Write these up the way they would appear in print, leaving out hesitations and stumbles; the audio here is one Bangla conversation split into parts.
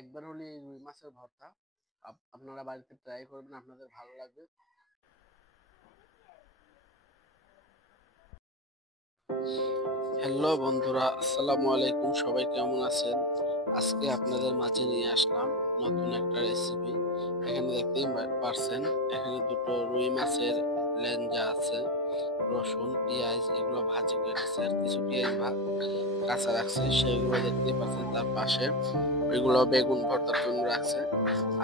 একবার হলে এই রুই মাছের ভর্তা আপনারা বাড়িতে ট্রাই করবেন, আপনাদের ভালো লাগবে। হ্যালো বন্ধুরা, আসসালামু আলাইকুম। সবাই কেমন আছেন? আজকে আপনাদের মাঝে নিয়ে আসলাম নতুন একটা রেসিপি। এখানে দেখতেই পারছেন, এখানে দুটো রুই মাছের লেঞ্জা আছে, রসুন পেঁয়াজ এগুলো ভাজি করে নিচ্ছে, আর কিছু পেঁয়াজ কাঁচা রাখছে সেগুলো দেখতে পাচ্ছেন। তার পাশে ওইগুলো বেগুন ভর্তার জন্য রাখছে,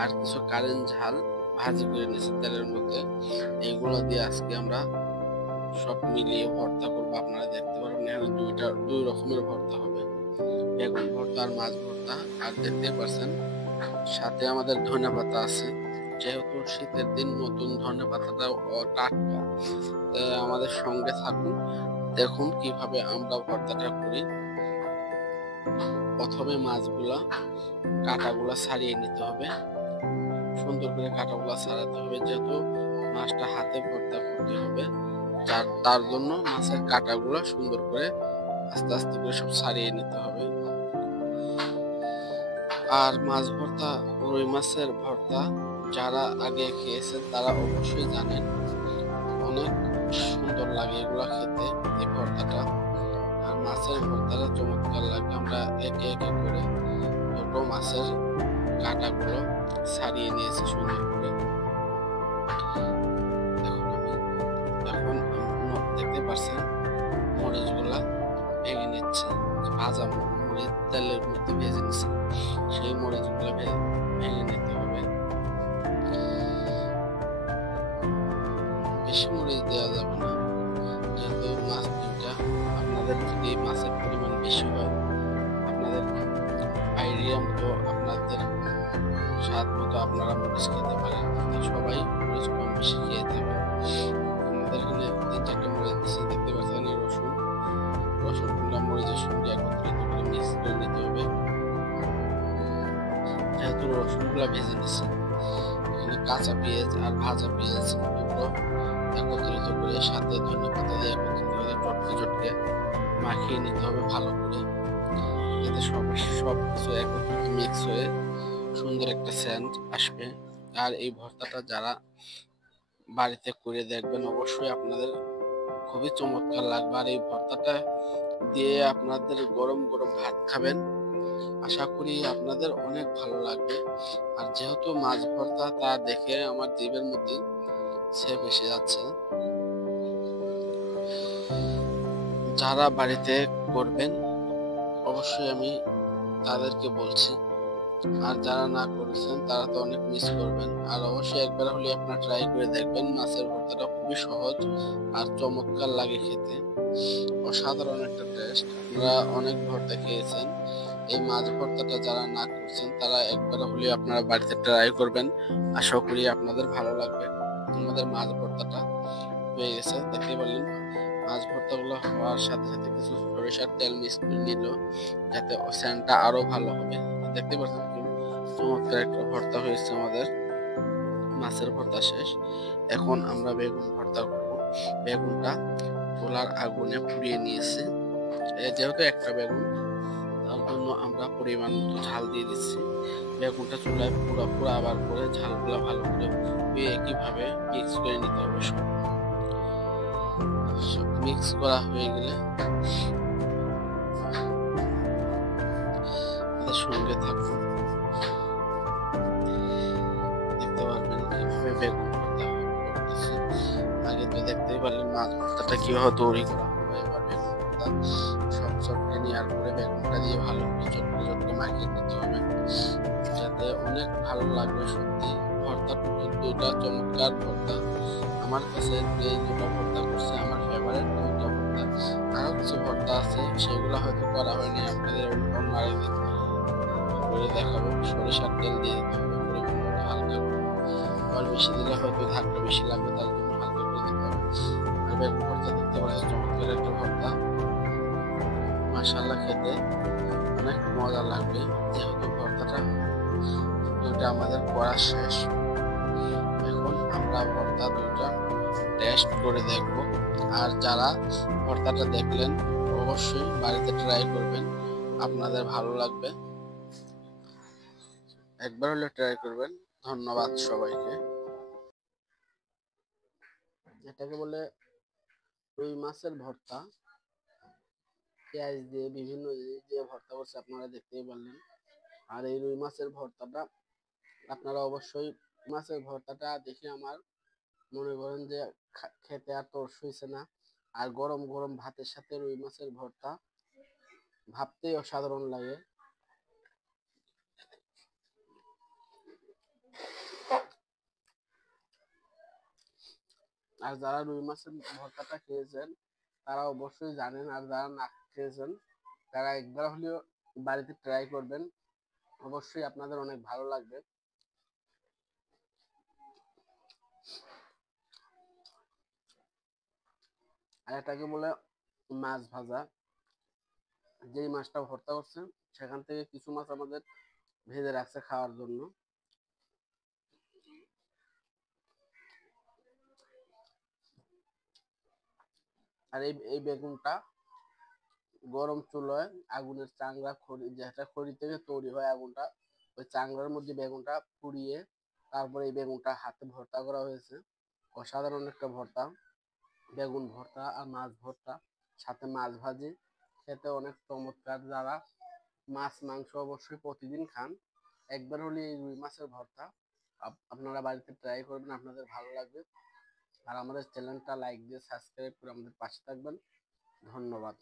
আর কিছু কারেন্ট ঝাল ভাজি করে নিচ্ছে তেলের মধ্যে। এইগুলো দিয়ে আজকে আমরা সব মিলিয়ে ভর্তা করবো। আপনারা দেখতে পারবেন এখানে দুই রকমের ভর্তা হবে, বেগুন ভর্তা আর মাছ ভর্তা। আর দেখতে পাচ্ছেন সাথে আমাদের ধনেপাতা আছে, যেহেতু শীতের দিন নতুন ধনেপাতাটা টাটকা। আমাদের সঙ্গে থাকুন, দেখুন কিভাবে আমরা ভর্তাটা করি। প্রথমে মাছগুলা কাঁটাগুলা ছাড়িয়ে নিতে হবে, সুন্দর করে কাঁটাগুলা ছাড়াতে হবে, যেহেতু মাছটা হাতে ভর্তা করতে হবে। তার জন্য মাছের কাঁটাগুলো সুন্দর করে আস্তে আস্তে করে সব ছাড়িয়ে নিতে হবে। আর মাছ ভর্তা, রুই মাছের ভর্তা যারা আগে খেয়েছেন তারা অবশ্যই জানেন, অনেক সুন্দর লাগে এগুলা খেতে, এই ভর্তাটা। আর মাছের ভর্তাটা চমৎকার লাগে। আমরা একে একে করে দুটো মাছের কাঁটাগুলো ছাড়িয়ে নিয়েছি সুন্দর করে। এখন দেখতে পাচ্ছেন মরিচগুলা ভেঙে নিচ্ছে, ভাজা মরিচ তেলের মধ্যে ভেজে নিচ্ছে, সেই মরিচগুলো ভেঙে নিতে হবে। বেশি মরিচ দেওয়া যাবে না, যেহেতু মাছ দুইটা। আপনাদের যদি মাছের পরিমাণ বেশি হয়, আপনাদের আইডিয়া মতো আপনাদের স্বাদ মতো আপনারা মরিচ খেতে পারেন। সবাই মরিচ কম বেশি খেয়ে থাকে। আমাদের এখানে 3-4টা মরিচ দিচ্ছে, দেখতে পাচ্ছেন। রসুনগুলো মরিচের সঙ্গে একত্রিত করে মিক্স করে নিতে হবে। যেহেতু রসুনগুলো ভেজে নিচ্ছে, এখানে কাঁচা পেঁয়াজ আর ভাজা পেঁয়াজ দুটো একত্রিত করে সাথে ধনেপাতা দিয়ে একত্রিত করে চটকে চটকে মাখিয়ে নিতে হবে ভালো করে, যাতে সবকিছু একত্রিত মিক্স হয়ে সুন্দর একটা সেন্ট আসবে। আর এই ভর্তাটা যারা বাড়িতে করে দেখবেন, অবশ্যই আপনাদের খুবই চমৎকার লাগবে। আর এই ভর্তাটা দিয়ে আপনাদের গরম গরম ভাত খাবেন, আশা করি আপনাদের অনেক ভালো লাগবে। আর যেহেতু মাছ ভর্তা, তা দেখে আমার জিভের মধ্যে ছেপ এসে যাচ্ছে। যারা বাড়িতে করবেন অবশ্যই আমি তাদেরকে বলছি, আর যারা না করেছেন তারা তো অনেক মিস করবেন। আর অবশ্যই একবার হলে আপনারা ট্রাই করে দেখবেন। মাছের ভর্তাটা খুবই সহজ আর চমৎকার লাগে খেতে, অসাধারণ একটা টেস্ট। আপনারা অনেক ভর্তা খেয়েছেন, এই মাছ ভর্তাটা যারা না করছেন তারা একবার হলে আপনারা বাড়িতে ট্রাই করবেন, আশা করি আপনাদের ভালো লাগবে। আমাদের মাছ ভর্তাটা হয়ে গেছে, দেখতে পারলেন। মাছ ভর্তাগুলো হওয়ার সাথে সাথে কিছু সরিষার তেল মিক্স করে নিল, যাতে সেন্টটা আরো ভালো হবে। দেখতে পাচ্ছেন চমৎকার একটা ভর্তা হয়েছে আমাদের। মাছের ভর্তা শেষ, এখন আমরা বেগুন ভর্তা করব। বেগুনটা চুলার আগুনে পুড়িয়ে নিয়েছি, যেহেতু একটা বেগুন, তার জন্য আমরা পরিমাণ মতো ঝাল দিয়ে দিচ্ছি। বেগুনটা চুলায় পুরো আবার করে ঝালগুলো ভালো করে একইভাবে মিক্স করে নিতে হবে। সব মিক্স করা হয়ে গেলে আমাদের সঙ্গে থাকুন, দেখতে পারবেন কিভাবে বেগুন ভর্তা করতেছি। আগে তো দেখতেই পারলেন মাছ ভর্তাটা কিভাবে তৈরি করা হবে। এবার বেগুন ভর্তা সব চটকে নেওয়ার পরে বেগুনটা দিয়ে ভালো করে চটকে চটকে মাখিয়ে নিতে হবে, যাতে অনেক ভালো লাগবে। সত্যি ভর্তাটা কিন্তু এটা চমৎকার ভর্তা। আমার কাছে এই দুটো ভর্তা করছে আমার ফেভারিট দুটো ভর্তা। আরো কিছু ভর্তা আছে, সেগুলো হয়তো করা হয়নি, আপনাদের অন্য আরেকদিন করে দেখাবো। সরিষার তেল দিয়ে দিতে হবে পরিমাণ মতো, হালকা করে। আর বেশি দিলে হয়তো ঝালটা বেশি লাগবে, তার জন্য হালকা করে দিতে হবে। আর বেগুন ভর্তা দেখতে পাচ্ছেন, চমৎকার একটা ভর্তা, মাশাআল্লাহ খেতে অনেক মজা লাগবে। যেহেতু ভর্তাটা দুইটা আমাদের করা শেষ, এখন আমরা ভর্তা দুইটা টেস্ট করে দেখব। আর যারা ভর্তাটা দেখলেন অবশ্যই বাড়িতে ট্রাই করবেন, আপনাদের ভালো লাগবে। একবার হলে ট্রাই করবেন। ধন্যবাদ সবাইকে। এটাকে বলে রুই মাছের ভর্তা। পেঁয়াজ দিয়ে বিভিন্ন জিনিস দিয়ে ভর্তা করছে, আপনারা দেখতেই পারলেন। আর এই রুই মাছের ভর্তাটা আপনারা অবশ্যই, মাছের ভর্তাটা দেখে আমার মনে করেন যে খেতে আর তর্স হইছে না। আর গরম গরম ভাতের সাথে রুই মাছের ভর্তা ভাবতেই অসাধারণ লাগে। আর যারা রুই মাছের ভর্তাটা খেয়েছেন তারা অবশ্যই জানেন, আর যারা না খেয়েছেন তারা একবার হলেও বাড়িতে ট্রাই করবেন, অবশ্যই আপনাদের অনেক ভালো লাগবে। আর এটাকে বলে মাছ ভাজা। যেই মাছটা ভর্তা করছেন সেখান থেকে কিছু মাছ আমাদের ভেজে রাখছে খাওয়ার জন্য। আর এই এই বেগুনটা গরম চুলায় আগুনের চাংড়া, খড়ি যেটা খড়ি থেকে তৈরি হয় আগুনটা, ওই চাংড়ার মধ্যে বেগুনটা পুড়িয়ে তারপরে এই বেগুনটা হাতে ভর্তা করা হয়েছে। অসাধারণ একটা ভর্তা। বেগুন ভর্তা আর মাছ ভর্তা, সাথে মাছ ভাজি, খেতে অনেক চমৎকার। যারা মাছ মাংস অবশ্যই প্রতিদিন খান, একবার হলে এই রুই মাছের ভর্তা আপনারা বাড়িতে ট্রাই করবেন, আপনাদের ভালো লাগবে। আর আমাদের চ্যানেলটা লাইক দিয়ে সাবস্ক্রাইব করে আমাদের পাশে থাকবেন। ধন্যবাদ।